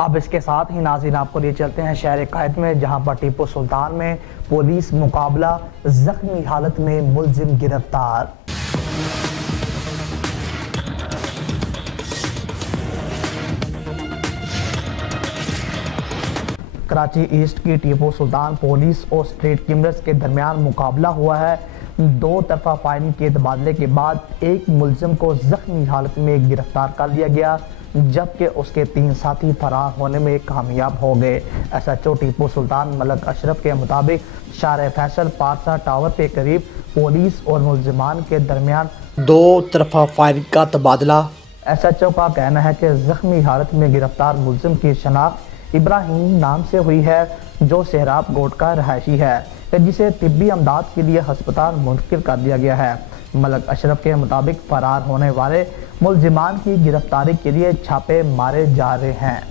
अब इसके साथ ही नाज़रीन आपको लिए चलते हैं शहर कायद में, जहां पर टीपू सुल्तान में पुलिस मुकाबला, जख्मी हालत में मुलजिम गिरफ्तार। कराची ईस्ट की टीपू सुल्तान पुलिस और स्ट्रीट किमर्स के दरमियान मुकाबला हुआ है। दो तरफा फायरिंग के तबादले के बाद एक मुलजिम को जख्मी हालत में गिरफ्तार कर लिया गया, जबकि उसके 3 साथी फरार होने में कामयाब हो गए। SHO टीपू सुल्तान मलक अशरफ के मुताबिक शारे फैसल पारसा टावर के करीब पुलिस और मुलजिमान के दरमियान दो तरफा फायरिंग का तबादला। SHO का कहना है कि जख्मी हालत में गिरफ्तार मुलजिम की शनाख्त इब्राहिम नाम से हुई है, जो सेहराब गोट का रहायशी है, जिसे तिब्बी अमदाद के लिए हस्पताल मुंतकिल कर दिया गया है। मलक अशरफ के मुताबिक फरार होने वाले मुलजिमान की गिरफ्तारी के लिए छापे मारे जा रहे हैं।